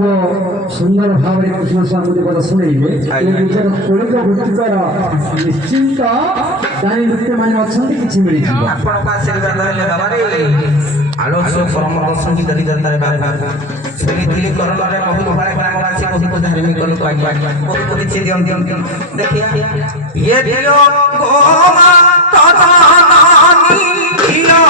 ସୁନ୍ଦର ଭାବରେ କୃଷ୍ଣ ସ୍ୱାମୀ କଥା ଶୁଣେଇଲେ ନିଜର କଳିତ ବୃତ୍ତିକାର ନିଶ୍ଚିନ୍ତ ଦାନୀ ନୃତ୍ୟ ମାନେ ଅଛନ୍ତି କିଛି ମିଳିଯିବ। ଆପଣଙ୍କ ଆଶୀର୍ବାଦ ହେଲେ ବାବାରେ ଆଲୋକ ପରମ ସଙ୍ଗୀତ ନିରନ୍ତରେ ବାବା ଶୁଣିଥିଲି କରୋନାରେ ବହୁତ ଭଳି ଗ୍ରାମବାସୀ ବହୁତ ଧାର୍ମିକ ଲୋକ ବହୁତ କିଛି ଦିଅନ୍ତି ଦେଖିଆ ଇଏ ଦିଅ ଗୋମା ତଥାନି ଦିଅ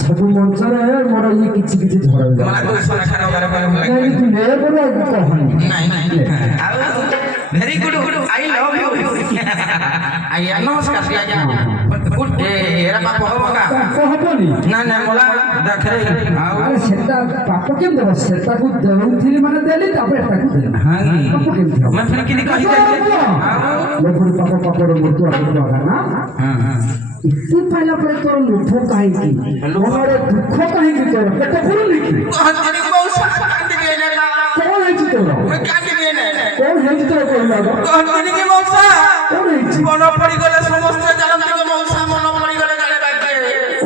सब मंचर मोर ये किछि किछि झड़ very good I love you আইয়া নমস্কার আজ্ঞা গুড এরা পাপ হব কা হবনি না না মোলা দেখরে আরে সেটা পাপ কেন দেব সেটাକୁ ଦେଉଥିଲି ମାନେ ଦେଲି ତାପରେ ଏଟାକୁ ଦେଲି হ্যাঁ ପାପ କେମିତି ହବ मैं फिर किली कहि दे ଲୋକର ପାପ ପାପର ମୃତ୍ୟୁ ଆଗ ନା हां हां ଏତେ ପାଇଲା ପରେ ତୋର ଲୋଭ କାହିଁକି ମନର ଦୁଃଖ କାହିଁକି ତୋର ପେଟ ପୁରୁନି କି कहतनी बहुत शांति गेले का କଣ ହେଇଛି ତୋର मैं काटी गेले କଣ ହେଇଛି ତୋର କହିଲା कहतनी के बहुत କଣ ହେଇଛି कोन पड़ी गले